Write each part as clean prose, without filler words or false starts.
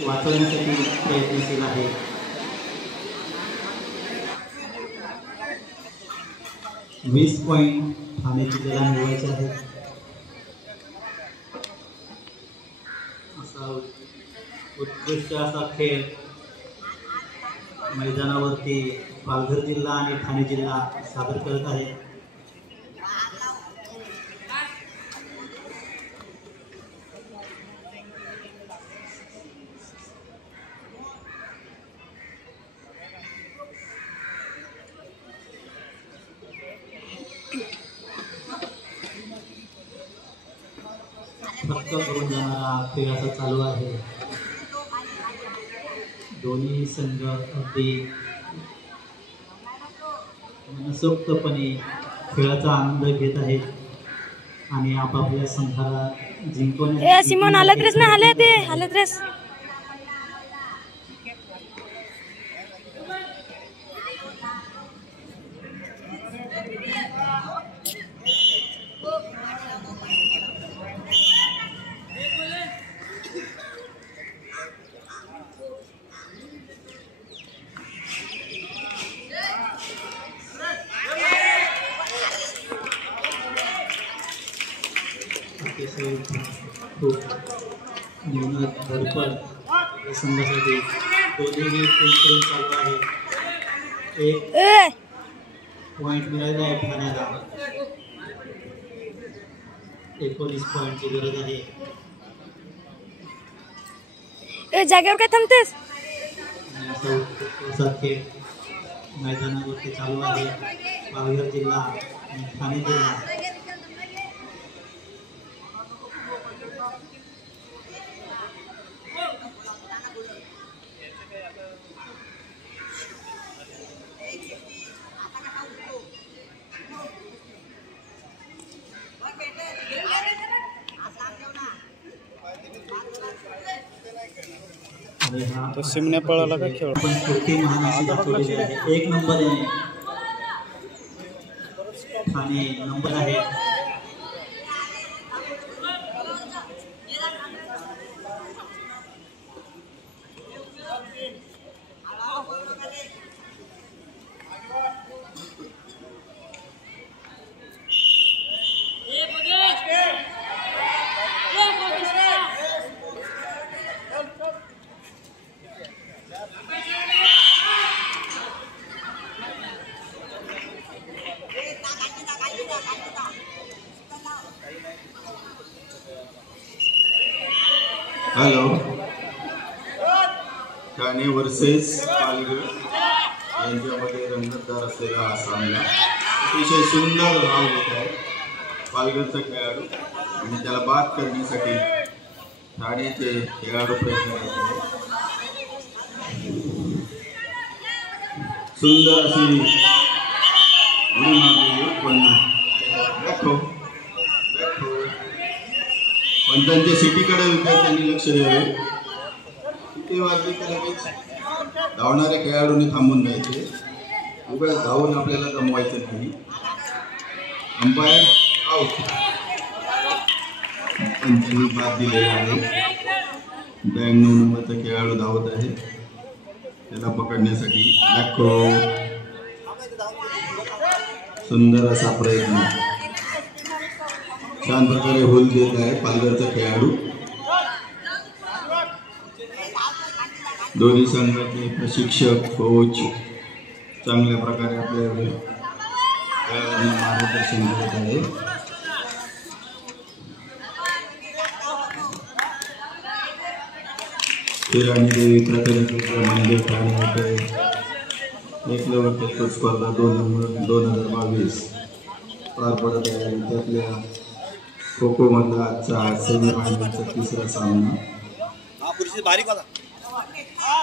वाचवण्यासाठी प्रयत्नशील आहे. वीस पॉइंट ठाणे जिल्ह्याला मिळवायचे आहेत. असा उत्कृष्ट असा खेळ मैदानावरती पालघर जिल्हा आणि ठाणे जिल्हा सादर करत आहे. फक्त करून जाणारा खेळ असा चालू आहे. दोन्ही संघ अगदी मनसोक्तपणे खेळाचा आनंद घेत आहेत आणि आपापल्या संघाला जिंकवण्यात सिमोन हालत ना हालत रेस खूप निवडणूक धडपड संघासाठी दोन्ही टीम चालू आहे. एक पॉइंट मिळालेला आहे ठाण्याला. 19 पॉइंटची गरज आहे. जागेवर काय थांबतेस? असा खेळ मैदानावरती चालू आहे. पालघर जिल्हा आणि ठाणे जिल्हा तो सिमने पळाला का खेळ पण छोटी महानाशी दाखवलेली आहे. 1 नंबर आहे ठाणे, नंबर आहे हॅलो. ठाणे वर्सेस पालघर यांच्यामध्ये रंगतदार असलेला हा सामना अतिशय सुंदर धाव घेत आहे पालघरचा खेळाडू आणि त्याला बाद करण्यासाठी ठाण्याचे खेळाडू प्रयत्न करत आहेत. सुंदर अशी उडी मारली पण पण त्यांच्या सिटीकडे विद्यार्थ्यांनी लक्ष द्यावे. सिटी वाजली तर लगेच धावणाऱ्या खेळाडूंनी थांबून द्यायचे. उगाच धावून आपल्याला जमवायचं नाही. Umpire out. त्यांनी बाद दिलेला आहे. 92 नंबरचा खेळाडू धावत आहे त्याला पकडण्यासाठी. सुंदर असा प्रयत्न छान प्रकारे होल देत आहे पालघरचा खेळाडू. दोन्ही संघाचे प्रशिक्षक कोच चांगल्या प्रकारे आपल्या खेळाडूंना मार्गदर्शन करत आहे. शिराणी देवी प्राथमिक मंदिर ठाणे येथे एकलव्य स्पर्धा 2022 पार पडत आहे. त्यातल्या खो खो मधला आजचा सेमीफायनलचा तिसरा सामना.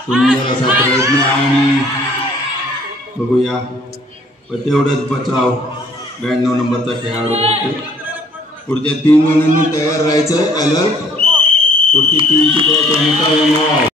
सुंदर असा प्रयत्न आणि बघूया तेवढंच बचाव 92 नंबरचा खेळाडू होते. पुढच्या 3 जणांनी तयार राहायचं. अलर्ट. पुढची टीमची तयार